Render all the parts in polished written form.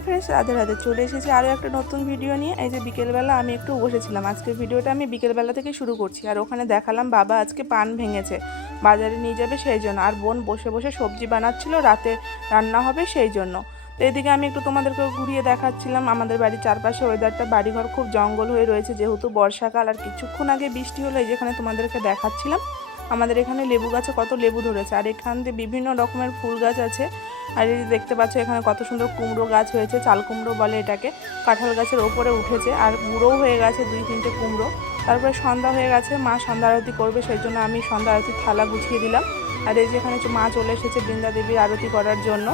Hello friends, Radhe Radhe. চলে এসেছি আরও একটা নতুন ভিডিও নিয়ে। এই যে বিকেলবেলা আমি একটু বসেছিলাম, আজকের ভিডিওটা আমি বিকেলবেলা থেকে শুরু করছি। আর ওখানে দেখালাম বাবা আজকে পান ভেঙেছে, বাজারে নিয়ে যাবে সেই জন্য। আর বোন বসে বসে সবজি বানাচ্ছিল, রাতে রান্না হবে সেই জন্য। তো এদিকে আমি একটু তোমাদেরকে ঘুরিয়ে দেখাচ্ছিলাম আমাদের বাড়ির চারপাশে ওয়েদারটা। বাড়িঘর খুব জঙ্গল হয়ে রয়েছে যেহেতু বর্ষাকাল। আর কিছুক্ষণ আগে বৃষ্টি হলো, এই যেখানে তোমাদেরকে দেখাচ্ছিলাম আমাদের এখানে লেবু গাছে কত লেবু ধরেছে। আর এখান দিয়ে বিভিন্ন রকমের ফুল গাছ আছে। আর এই দেখতে পাচ্ছ এখানে কত সুন্দর কুমড়ো গাছ হয়েছে, চাল কুমড়ো বলে এটাকে। কাঁঠাল গাছের ওপরে উঠেছে আর বুড়োও হয়ে গেছে 2-3টে কুমড়ো। তারপরে সন্ধ্যা হয়ে গেছে, মা সন্ধ্যা আরতি করবে সেই জন্য আমি সন্ধ্যা আরতির থালা গুছিয়ে দিলাম। আর এই যে এখানে মা চলে এসেছে বৃন্দা দেবীর আরতি করার জন্য।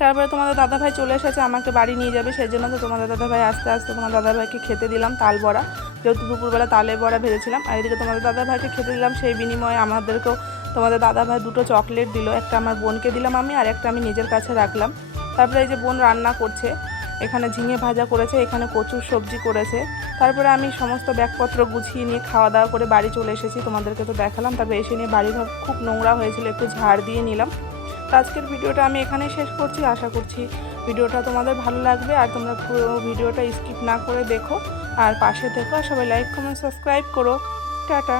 তারপরে তোমাদের দাদাভাই চলে এসেছে, আমাকে বাড়ি নিয়ে যাবে সেই জন্য। তো তোমাদের দাদাভাই আস্তে আস্তে তোমার দাদাভাইকে খেতে দিলাম তাল বড়া, যেহেতু দুপুরবেলা তালের বড়া ভেজেছিলাম। আর এদিকে তোমাদের দাদাভাইকে খেতে দিলাম, সেই বিনিময়ে আমাদেরকেও তোমাদের দাদাভাই 2টো চকলেট দিল। একটা আমার বোনকে দিলাম আমি, আর একটা আমি নিজের কাছে রাখলাম। তারপরে এই যে বোন রান্না করছে, এখানে ঝিঙে ভাজা করেছে, এখানে কচুর সবজি করেছে। তারপরে আমি সমস্ত ব্যাগপত্র গুছিয়ে নিয়ে খাওয়া দাওয়া করে বাড়ি চলে এসেছি, তোমাদেরকে তো দেখালাম। তারপরে এসে নিয়ে বাড়িঘর খুব নোংরা হয়েছিল, একটু ঝাড় দিয়ে নিলাম। তো আজকের ভিডিওটা আমি এখানেই শেষ করছি। আশা করছি ভিডিওটা তোমাদের ভালো লাগবে, আর তোমরা পুরো ভিডিওটা স্কিপ না করে দেখো আর পাশে থেকো। আর সবাই লাইক কমেন্ট সাবস্ক্রাইব করো। টাটা।